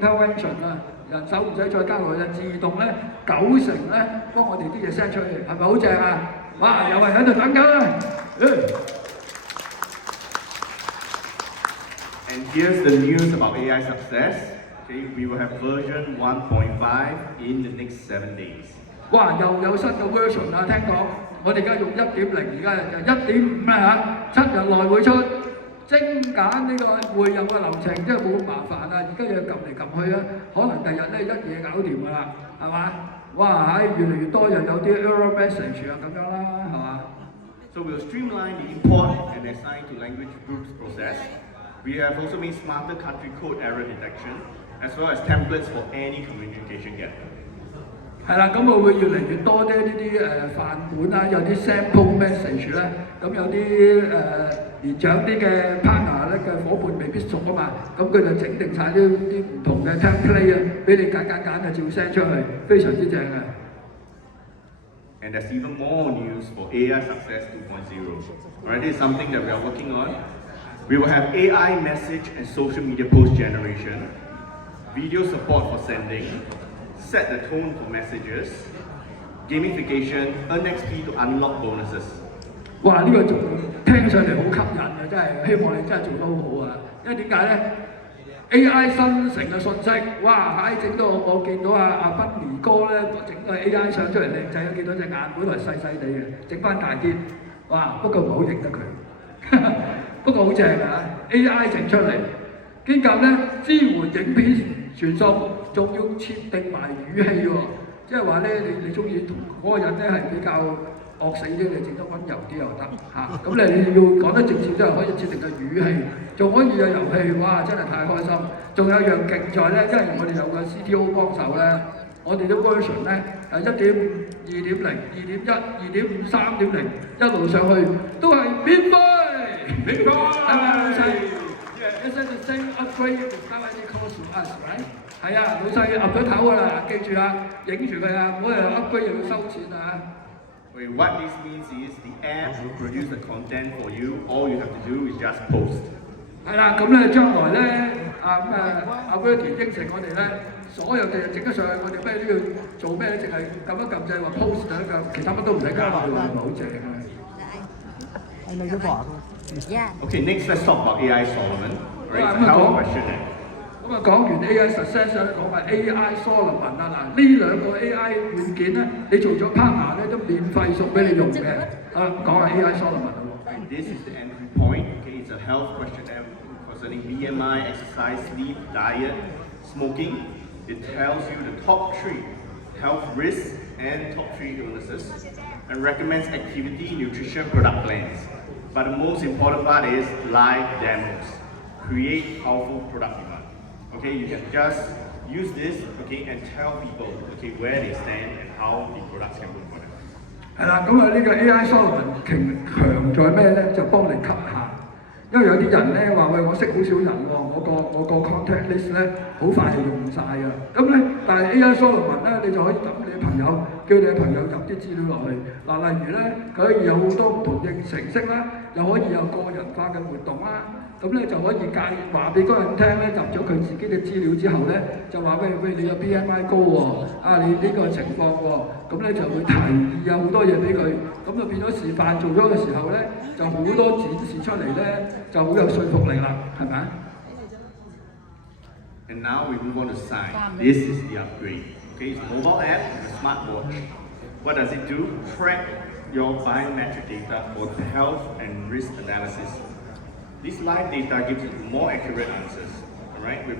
intervention 啊，人手唔使再交落去，自動咧90%咧幫我哋啲嘢 send 出去，係咪好正啊？哇！有人喺度等緊啊！And here's the news about AI success. Okay, we will have version 1.5 in the next 7 days. 哇！又有新嘅 version 啊，聽講我哋而家用1.0，而家就1.5啦嚇，7日內會出。精簡呢個會有嘅流程，即係冇咁麻煩啊！而家要撳嚟撳去啊，可能第日咧一嘢搞掂㗎啦，係嘛？哇！越嚟越多又有啲 error message 啊咁樣啦，係嘛 ？So we'll streamline the import and assign to language groups process. We have also made smarter country code error detection, as well as templates for any communication gap. 係啦，咁我會越嚟越多呢啲範本啊，有啲 sample message 咧，咁有啲年長啲嘅 partner 咧嘅伙伴未必熟啊嘛，咁佢就整定晒啲唔同嘅 template 啊，俾你揀就照 send 出去，非常之正啊！ And there's even more news for AI Success 2.0. Alright, this is something that we are working on. We will have AI message and social media post generation, video support for sending, set the tone for messages, gamification, earn XP to unlock bonuses. 哇！呢個做聽上嚟好吸引啊！真係希望你真係做得好好啊！因為點解咧 ？AI 生成嘅信息，哇！整到我見到阿賓尼哥咧，整個 AI 相出嚟靚仔，見到隻眼本來細細地嘅，整翻大啲，哇！不過唔好認得佢，不過好正啊 ！AI 整出嚟，兼及咧支援影片傳送，仲要設定埋語氣喎，即係話咧你中意同嗰個人咧係比較惡死啲，你整得溫柔啲又得嚇。咁你要講得直接都係可以設定個語氣，仲可以有遊戲，哇！真係太開心。仲有樣勁在咧，因為我哋有個 CTO 幫手咧，我哋啲 version 咧係1.5、2.0、2.1、2.5、3.0一路上去都係免費，係咪老細？Is it the same upgrade without any cost to us, right？ 係啊，老細岌咗頭㗎啦，記住啊，影住佢啊，唔好又 upgrade 又要收錢啊！ What this means is the app will produce the content for you. All you have to do is just post. 係啦，咁咧將來咧阿 Bertie 應承我哋咧，所有嘅整得上去，我哋咩都要做咩咧，淨係撳一撳掣話 post 就得㗎，其他乜都唔使搞，係咪好正啊？Okay, next let's talk about AI Solomon. Right, it's a health question. 咁啊講完 AI Success 咧，講埋 AI Solomon 啊嗱，呢兩個 AI 軟件咧，你做咗 partner 咧都免費送俾你用嘅。講下 AI Solomon 啦喎。This is the entry point. Okay, it's a health questionnaire concerning BMI, exercise, sleep, diet, smoking. It tells you the top 3 health risks and top 3 illnesses, and recommends activity, nutrition, product plans. But the most important part is live demos. Create powerful product demand. Okay, you can just use this, okay, and tell people, okay, where they stand and how the products can work for them. 係啦，咁呢個 AI Solomon 強在咩咧？就幫你吸客。因為有啲人咧話喂，我識好少人喎，我個 contact list 咧好快就用晒㗎。咁咧，但係 AI Solomon 咧，你就可以等你嘅朋友，叫你嘅朋友入啲資料落去。嗱，例如咧，佢可以有好多唔同嘅程式啦，又可以有個人化嘅活動啦。咁咧就可以話俾嗰個人聽咧，入咗佢自己嘅資料之後咧，就話喂你個 BMI 高喎，你呢個情況喎，咁咧就會提議有好多嘢俾佢，咁就變咗示範做咗嘅時候咧，就好多展示出嚟咧，就好有說服力啦，係咪啊 ？And now we move on to Sign. This is the upgrade. Okay, it's a mobile app and a smartwatch. What does it do? Track your biometric data for health and risk analysis. This live data gives you more accurate answers, all right, with